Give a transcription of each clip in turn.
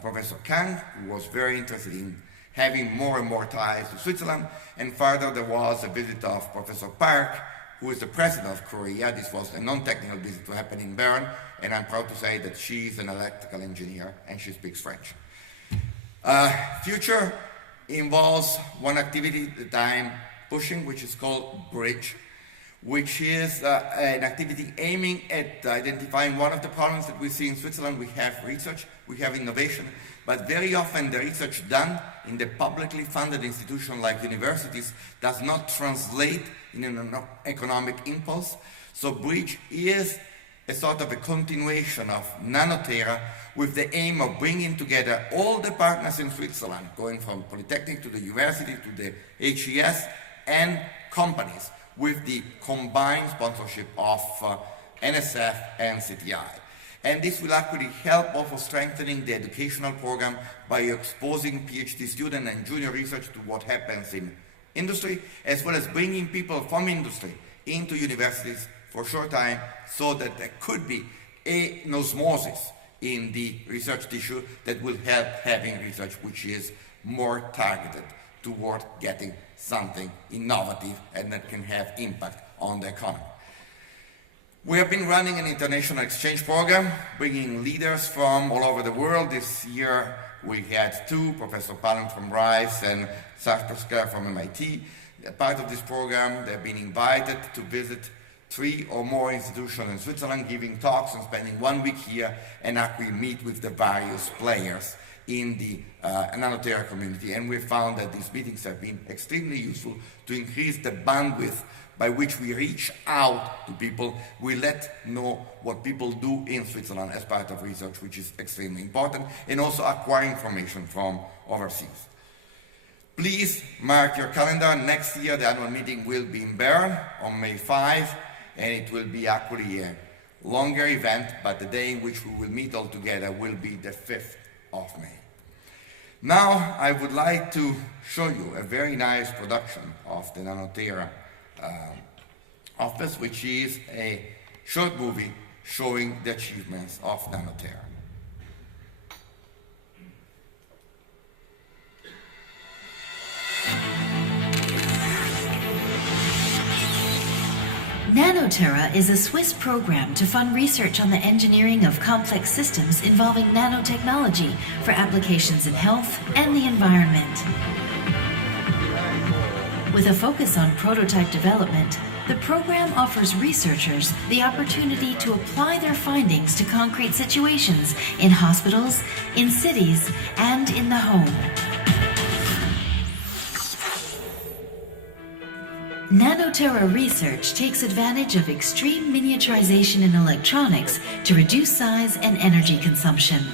Professor Kang, who was very interested in having more and more ties to Switzerland. And further, there was a visit of Professor Park, who is the president of Korea. This was a non-technical visit to happen in Bern, and I'm proud to say that she's an electrical engineer and she speaks French. Future involves one activity that I'm pushing, which is called Bridge, which is an activity aiming at identifying one of the problems that we see in Switzerland. We have research, we have innovation, but very often the research done in the publicly funded institution like universities does not translate in an economic impulse. So Bridge is a sort of a continuation of Nano-Tera with the aim of bringing together all the partners in Switzerland, going from Polytechnic to the university to the HES and companies, with the combined sponsorship of NSF and CTI. And this will actually help also strengthening the educational program by exposing PhD students and junior research to what happens in industry, as well as bringing people from industry into universities for a short time, so that there could be an osmosis in the research tissue that will help having research which is more targeted toward getting something innovative and that can have impact on the economy. We have been running an international exchange program, bringing leaders from all over the world. This year we had two, Professor Palm from Rice and Sarperska from MIT. Part of this program, they've been invited to visit 3 or more institutions in Switzerland, giving talks and spending 1 week here, and actually meet with the various players in the Nano-Tera community. And we found that these meetings have been extremely useful to increase the bandwidth by which we reach out to people. We let know what people do in Switzerland as part of research, which is extremely important, and also acquire information from overseas. Please mark your calendar. Next year, the annual meeting will be in Bern on May 5, and it will be actually a longer event, but the day in which we will meet all together will be the 5th of May. Now, I would like to show you a very nice production of the Nano-Tera office, which is a short movie showing the achievements of Nano-Tera. Nano-Tera is a Swiss program to fund research on the engineering of complex systems involving nanotechnology for applications in health and the environment. With a focus on prototype development, the program offers researchers the opportunity to apply their findings to concrete situations in hospitals, in cities, and in the home. Nano-Tera research takes advantage of extreme miniaturization in electronics to reduce size and energy consumption.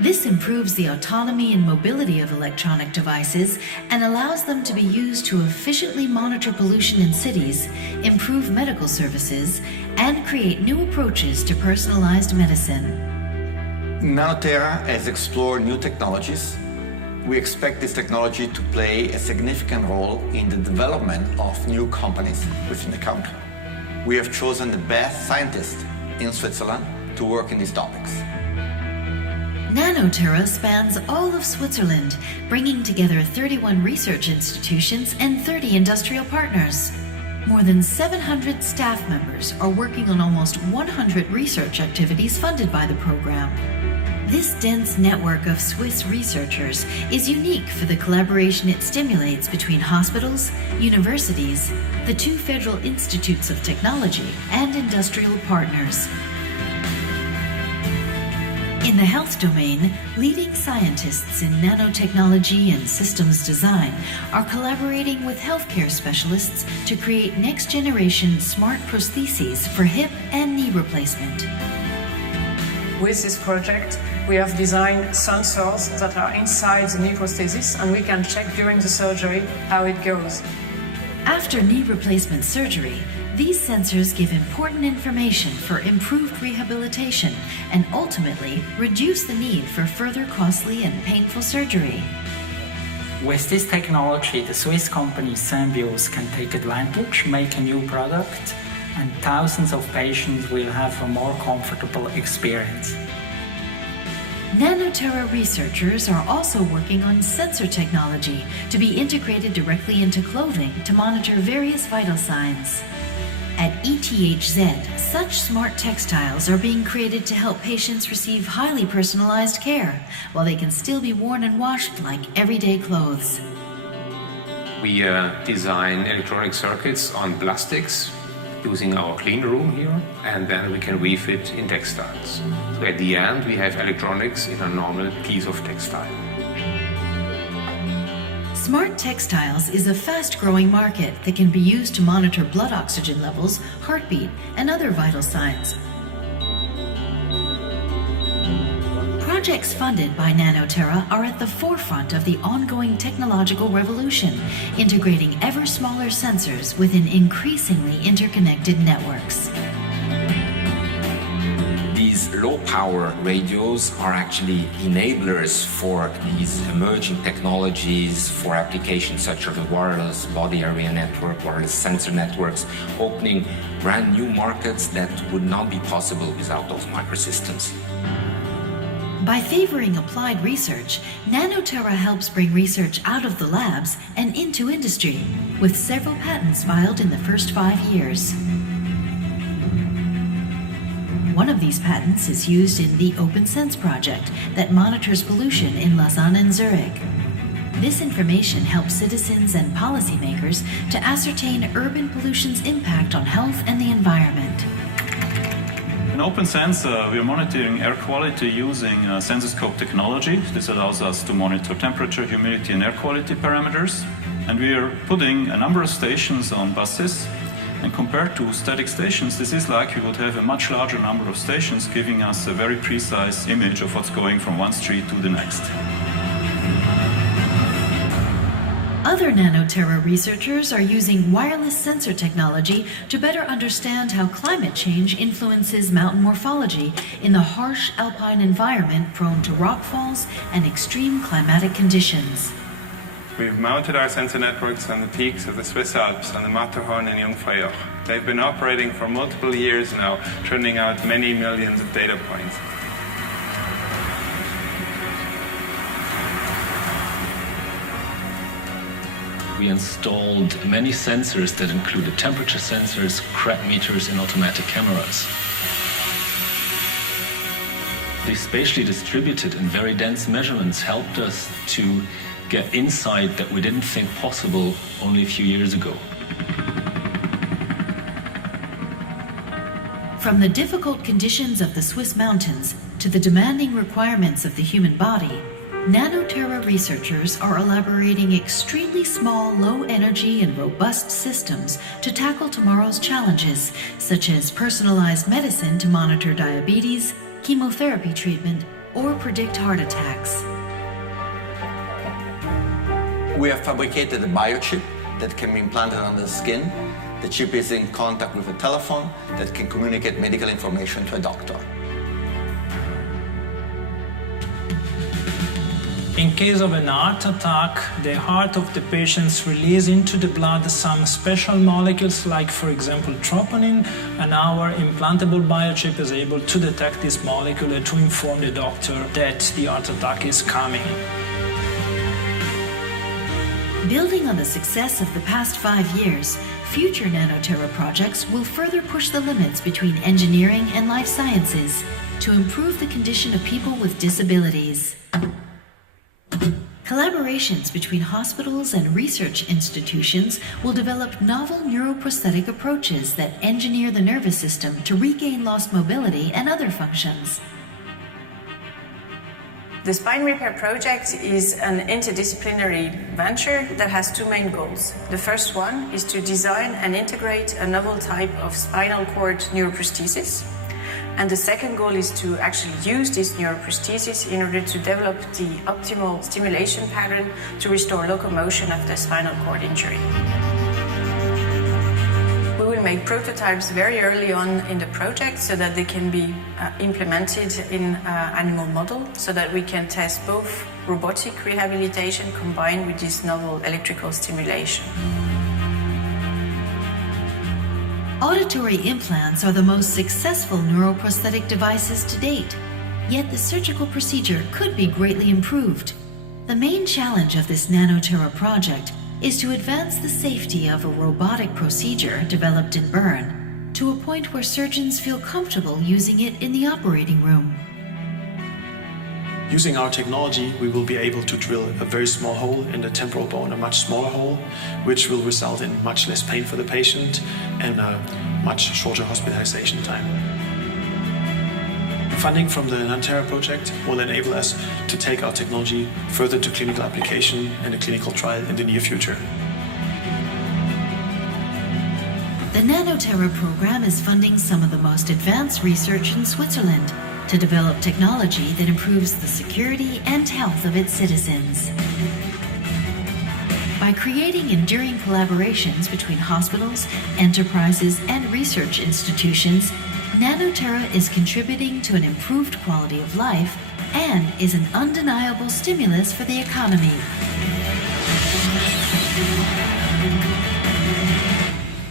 This improves the autonomy and mobility of electronic devices and allows them to be used to efficiently monitor pollution in cities, improve medical services, and create new approaches to personalized medicine. Nano-Tera has explored new technologies. We expect this technology to play a significant role in the development of new companies within the country. We have chosen the best scientists in Switzerland to work in these topics. Nano-Tera spans all of Switzerland, bringing together 31 research institutions and 30 industrial partners. More than 700 staff members are working on almost 100 research activities funded by the program. This dense network of Swiss researchers is unique for the collaboration it stimulates between hospitals, universities, the 2 federal institutes of technology, and industrial partners. In the health domain, leading scientists in nanotechnology and systems design are collaborating with healthcare specialists to create next-generation smart prostheses for hip and knee replacement. With this project, we have designed sensors that are inside the knee prosthesis, and we can check during the surgery how it goes. After knee replacement surgery, these sensors give important information for improved rehabilitation and ultimately reduce the need for further costly and painful surgery. With this technology, the Swiss company Symbios can take advantage, make a new product, and thousands of patients will have a more comfortable experience. Nano-Tera researchers are also working on sensor technology to be integrated directly into clothing to monitor various vital signs. At ETHZ, such smart textiles are being created to help patients receive highly personalized care, while they can still be worn and washed like everyday clothes. We design electronic circuits on plastics using our clean room here, and then we can weave it in textiles. So at the end, we have electronics in a normal piece of textile. Smart textiles is a fast-growing market that can be used to monitor blood oxygen levels, heartbeat, and other vital signs. Projects funded by Nano-Tera are at the forefront of the ongoing technological revolution, integrating ever smaller sensors within increasingly interconnected networks. These low-power radios are actually enablers for these emerging technologies for applications such as the wireless body area network, wireless sensor networks, opening brand new markets that would not be possible without those microsystems. By favoring applied research, Nano-Tera helps bring research out of the labs and into industry, with several patents filed in the first 5 years. One of these patents is used in the OpenSense project that monitors pollution in Lausanne and Zurich. This information helps citizens and policymakers to ascertain urban pollution's impact on health and the environment. In OpenSense, we are monitoring air quality using sensoscope technology. This allows us to monitor temperature, humidity, and air quality parameters. And we are putting a number of stations on buses. And compared to static stations, this is like we would have a much larger number of stations, giving us a very precise image of what's going from one street to the next. Other Nano-Tera researchers are using wireless sensor technology to better understand how climate change influences mountain morphology in the harsh alpine environment prone to rockfalls and extreme climatic conditions. We've mounted our sensor networks on the peaks of the Swiss Alps, on the Matterhorn and Jungfraujoch. They've been operating for multiple years now, churning out many millions of data points. We installed many sensors that included temperature sensors, crab meters, and automatic cameras. These spatially distributed and very dense measurements helped us to get insight that we didn't think possible only a few years ago. From the difficult conditions of the Swiss mountains to the demanding requirements of the human body, Nano-Tera researchers are elaborating extremely small, low-energy and robust systems to tackle tomorrow's challenges, such as personalized medicine to monitor diabetes, chemotherapy treatment, or predict heart attacks. We have fabricated a biochip that can be implanted on the skin. The chip is in contact with a telephone that can communicate medical information to a doctor. In case of an heart attack, the heart of the patient releases into the blood some special molecules like, for example, troponin, and our implantable biochip is able to detect this molecule and to inform the doctor that the heart attack is coming. Building on the success of the past 5 years, future Nano-Tera projects will further push the limits between engineering and life sciences to improve the condition of people with disabilities. Collaborations between hospitals and research institutions will develop novel neuroprosthetic approaches that engineer the nervous system to regain lost mobility and other functions. The Spine Repair Project is an interdisciplinary venture that has two main goals. The first one is to design and integrate a novel type of spinal cord neuroprosthesis. And the second goal is to actually use this neuroprosthesis in order to develop the optimal stimulation pattern to restore locomotion after spinal cord injury. We will make prototypes very early on in the project so that they can be implemented in animal model, so that we can test both robotic rehabilitation combined with this novel electrical stimulation. Auditory implants are the most successful neuroprosthetic devices to date. Yet the surgical procedure could be greatly improved. The main challenge of this Nano-Tera project is to advance the safety of a robotic procedure developed in Bern to a point where surgeons feel comfortable using it in the operating room. Using our technology, we will be able to drill a very small hole in the temporal bone, a much smaller hole, which will result in much less pain for the patient and a much shorter hospitalization time. Funding from the Nano-Tera project will enable us to take our technology further to clinical application and a clinical trial in the near future. The Nano-Tera program is funding some of the most advanced research in Switzerland to develop technology that improves the security and health of its citizens. By creating enduring collaborations between hospitals, enterprises, and research institutions, Nano-Tera is contributing to an improved quality of life and is an undeniable stimulus for the economy.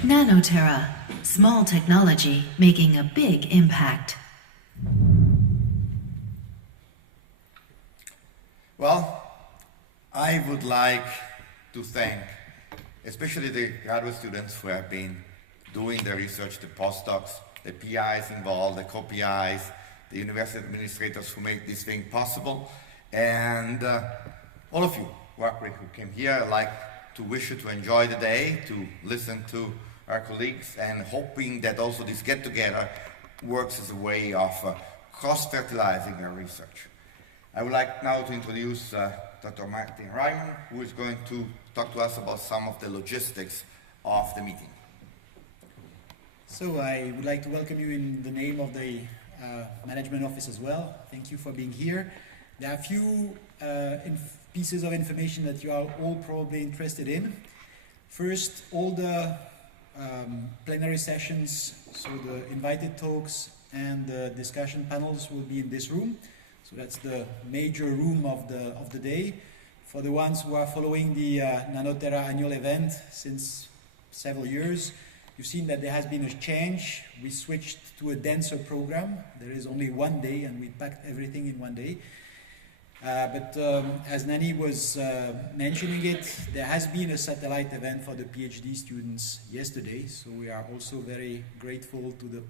Nano-Tera, small technology making a big impact. Well, I would like to thank especially the graduate students who have been doing the research, the postdocs, the PIs involved, the co-PIs, the university administrators who make this thing possible, and all of you who came here. I'd like to wish you to enjoy the day, to listen to our colleagues, and hoping that also this get-together works as a way of cross-fertilizing our research. I would like now to introduce Dr. Martin Reimann, who is going to talk to us about some of the logistics of the meeting. So I would like to welcome you in the name of the management office as well. Thank you for being here. There are a few pieces of information that you are all probably interested in. First, all the plenary sessions, so the invited talks and the discussion panels will be in this room. So that's the major room of the day. For the ones who are following the Nano-Tera annual event since several years, you've seen that there has been a change. We switched to a denser program. There is only one day and we packed everything in one day. But as Nani was mentioning it, there has been a satellite event for the PhD students yesterday. So we are also very grateful to the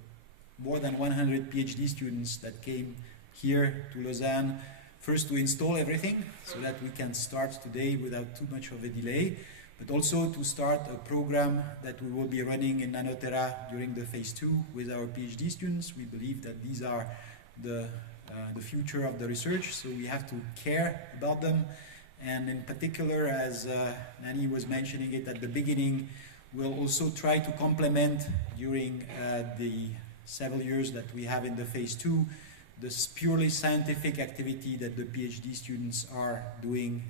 more than 100 PhD students that came here to Lausanne, first to install everything so that we can start today without too much of a delay, but also to start a program that we will be running in Nano-Tera during the phase 2 with our PhD students. We believe that these are the future of the research, so we have to care about them. And in particular, as Nani was mentioning it at the beginning, we'll also try to complement during the several years that we have in the phase 2 this purely scientific activity that the PhD students are doing